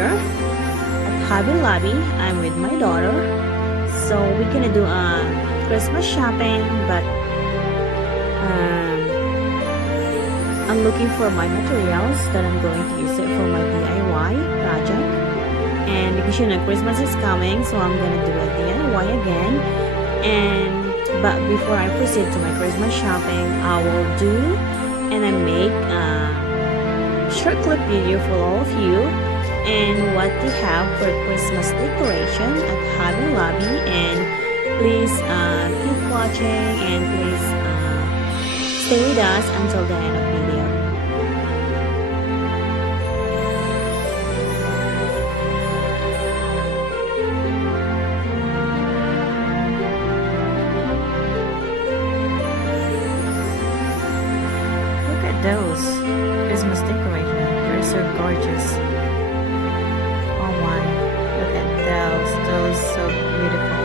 here at Hobby Lobby. I'm with my daughter. So we're gonna do a Christmas shopping, but I'm looking for my materials that I'm going to use it for my DIY project. And because Christmas is coming, so I'm gonna do a DIY again. But before I proceed to my Christmas shopping, I will do and I make a short clip video for all of you and what they have for Christmas decoration at Hobby Lobby. And please keep watching and please stay with us until the end of the video. Look at those Christmas decorations. They're so gorgeous. Oh my, look at those. Those so beautiful.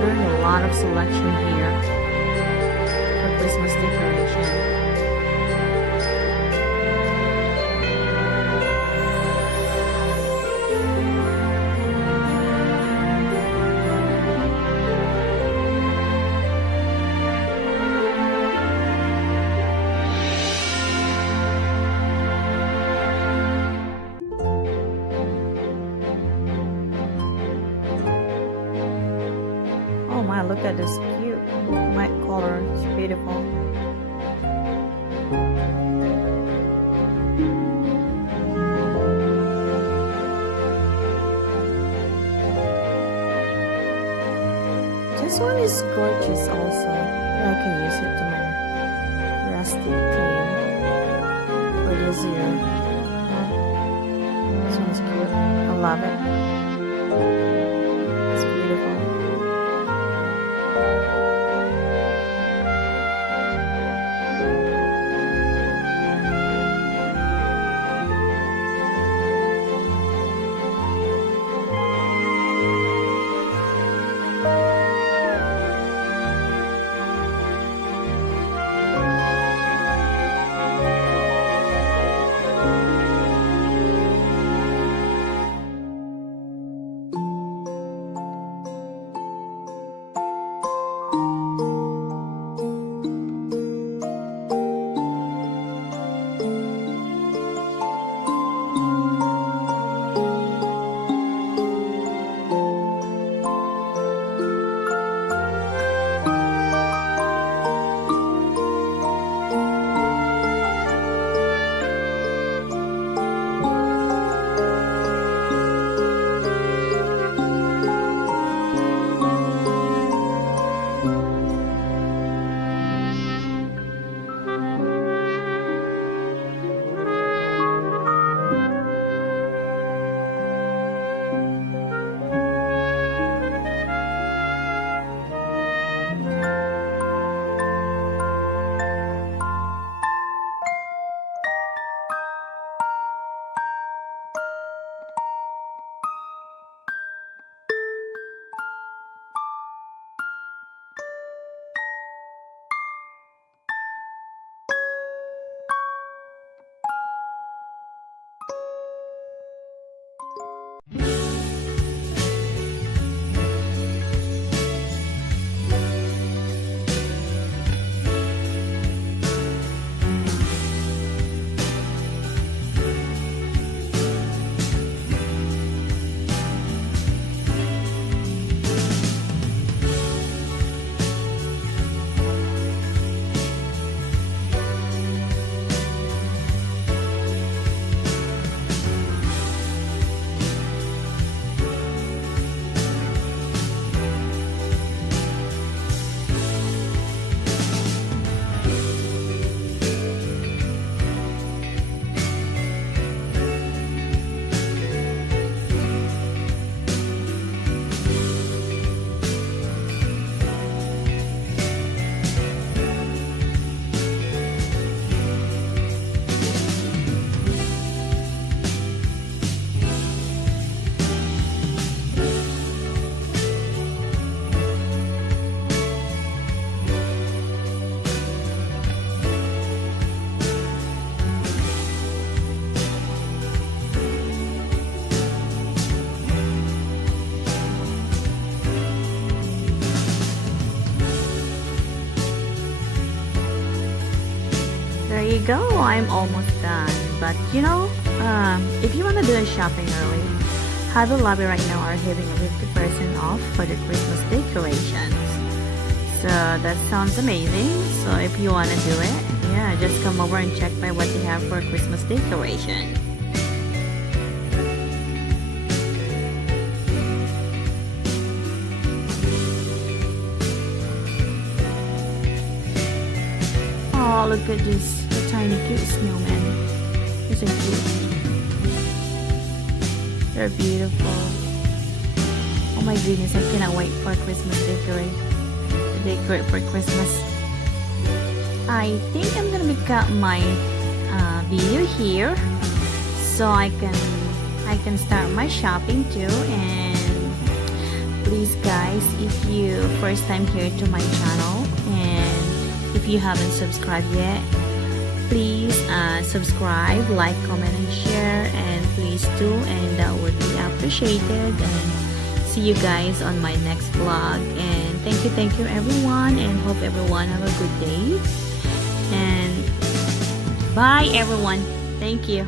There's a lot of selection here for Christmas decoration. Oh my, look at this cute white color. It's beautiful. This one is gorgeous also. I can use it to my rusty theme for this year. This one's cute. I love it. It's beautiful. go. I'm almost done. But you know, if you want to do a shopping early, Hobby Lobby right now are having a 50% off for the Christmas decorations. So that sounds amazing. So if you want to do it, yeah, just come over and check by what they have for Christmas decoration. Oh, look at this tiny cute snowman. Isn't cute? They're beautiful. Oh my goodness, I cannot wait for Christmas decorate for Christmas. I think I'm gonna cut my video here so I can start my shopping too. And please guys, if you first time here to my channel and if you haven't subscribed yet, please subscribe, like, comment and share, and please do, and that would be appreciated. And see you guys on my next vlog. And thank you everyone, and hope everyone have a good day. And bye everyone. Thank you.